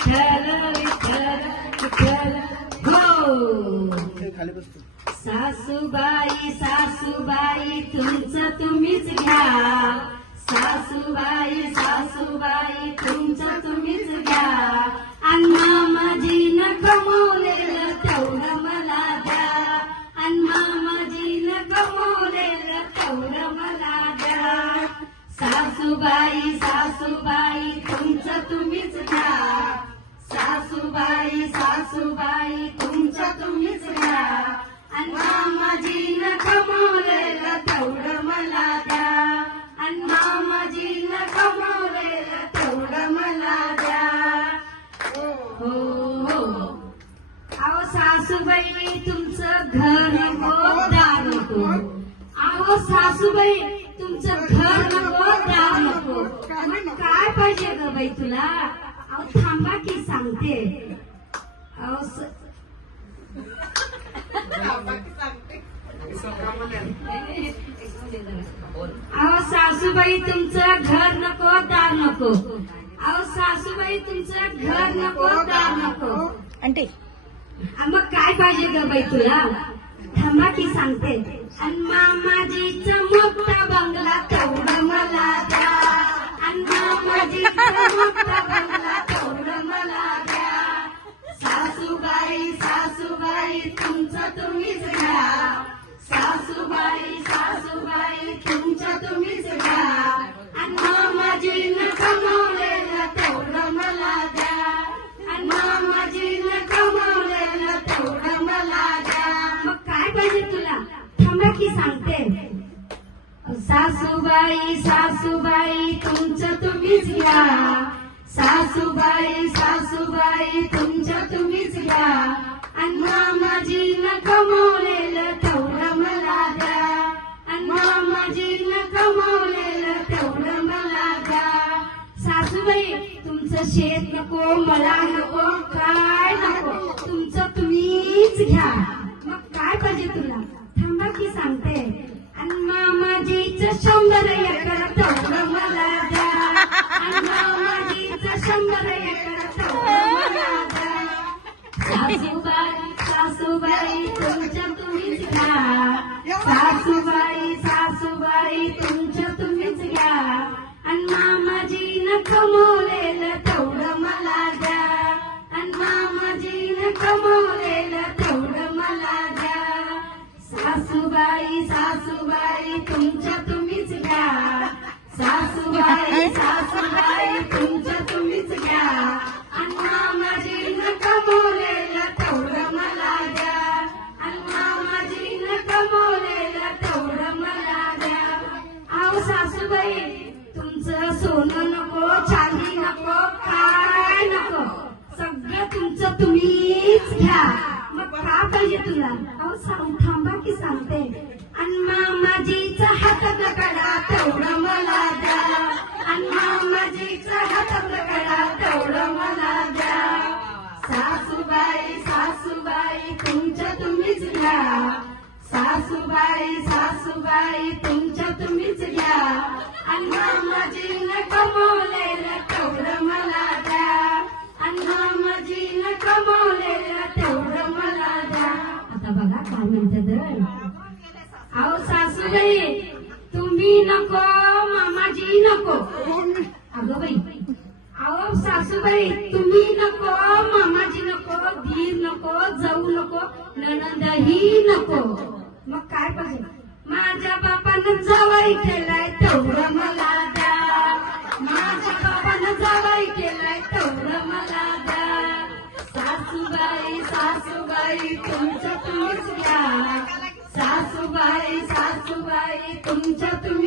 विठ्ठल विठ्ठल विठ्ठल हो. सासूबाई सासूबाई तुमचं तुम्हीच घ्या, सासूबाई सासूबाई तुमचं तुम्हीच घ्या. अण्णा माझीनं कमवलेलं तेवढं मला द्या, अण्णा माझीनं कमवलेलं तेवढं मला द्या. सासूबाई सासूबाई तुमचं तुम्हीच घ्या, सासूबाई सासूबाई तुमचं तुम्हीच घ्या. अण्णा माझीनं कमवलेलं तेवढं मला द्या, अण्णा माझीनं कमवलेलं तेवढं मला द्या. हो हो. अहो सासूबाई तुमचं घर नको दार नको, अहो सासूबाई तुमचं घर नको दार नको, मग काय पाहिजे ग बाई तुला? अहो थांबा की सांगते. अहो सासूबाई तुमचं घर नको दार नको, अहो सासूबाई तुमचं घर नको दार नको. आंटी मग काय पाहिजे ग बाई तुला? थांबा की सांगते. आणि मामाजीचा मोठा बंगला तेवढं मला द्या, आणि मामाजीचा मोठा बंगला तेवढं मला द्या. सासूबाई सासूबाई तुमचं तुम्हीच घ्या, सासूबाई सासूबाई तुमचं तुम्हीच घ्या. आणि मामाजीनं कमवलेलं तेवढं मला द्या, आणि मामाजीनं कमवलेलं तेवढं मला द्या. मग काय पाहिजे तुला? थांबा की सांगते. सासूबाई सासूबाई तुमचं तुम्हीच घ्या, सासूबाई सासूबाई तुमचं तुम्हीच घ्या. आणि मामाजीनं कमवलेलं तेवढं मला द्या, आणि मामाजीनं कमवलेलं तेवढं मला द्या. सासूबाई तुमचं शेत नको, मला नको, काय नको, तुमचं तुम्हीच घ्या. मग काय पाहिजे तुला? थांबा की सांगते. आणि मामाजीचं 100 एकर तेवढं मला द्या, आणि मामाजीचं 100 एकर तेवढं मला द्या. सासूबाई सासूबाई तुमचं तुम्हीच घ्या, सासूबाई सासूबाई तुमचं तुम्हीच घ्या. आणि मामाजीनं कमवलेलं तेवढं मला द्या, आणि मामाजीनं कमवलेलं तेवढं मला द्या. सासूबाई सासूबाई तुमचं तुम्हीच घ्या, सासूबाई सासूबाई तुमचं तुम्हीच घ्या. आणि मामाजीनं कमवलेलं तेवढं मला द्या, आणि मामाजीनं कमवलेलं तेवढं मला द्या. अहो सासूबाई तुमचं सोनं नको, चांदी नको, काय नको, सगळं तुमचं तुम्हीच घ्या. मग का पाहिजे तुला? अहो सांग, थांबा की सांगते. आणि मामाजीचा हातात कडा तेवढं मला द्या, आणि मामाजीचा हातात कडा तेवढं मला द्या. सासूबाई सासूबाई तुमचं तुम्हीच घ्या, सासूबाई सासूबाई तुमचं तुम्हीच घ्या. आणि मामाजीनं कमवलेलं तेवढं मला द्या, आणि मामाजीनं कमवलेलं तेवढं मला द्या. आता बघा काय म्हणतात. अहो सासूबाई तुम्ही नको, मामाजी नको. अगं बाई, अहो सासूबाई तुम्ही नको, मामाजी नको, धीर नको, जाऊ नको, नणंदही नको. मग काय पाहिजे? माझ्या बापानं जावाई केलाय तेवढं मला द्या, माझ्या बापानं जावाई केलाय तेवढं मला द्या. सासूबाई सासूबाई तुमचं तुम्हीच घ्या, सासूबाई सासूबाई तुमचं तुम्ही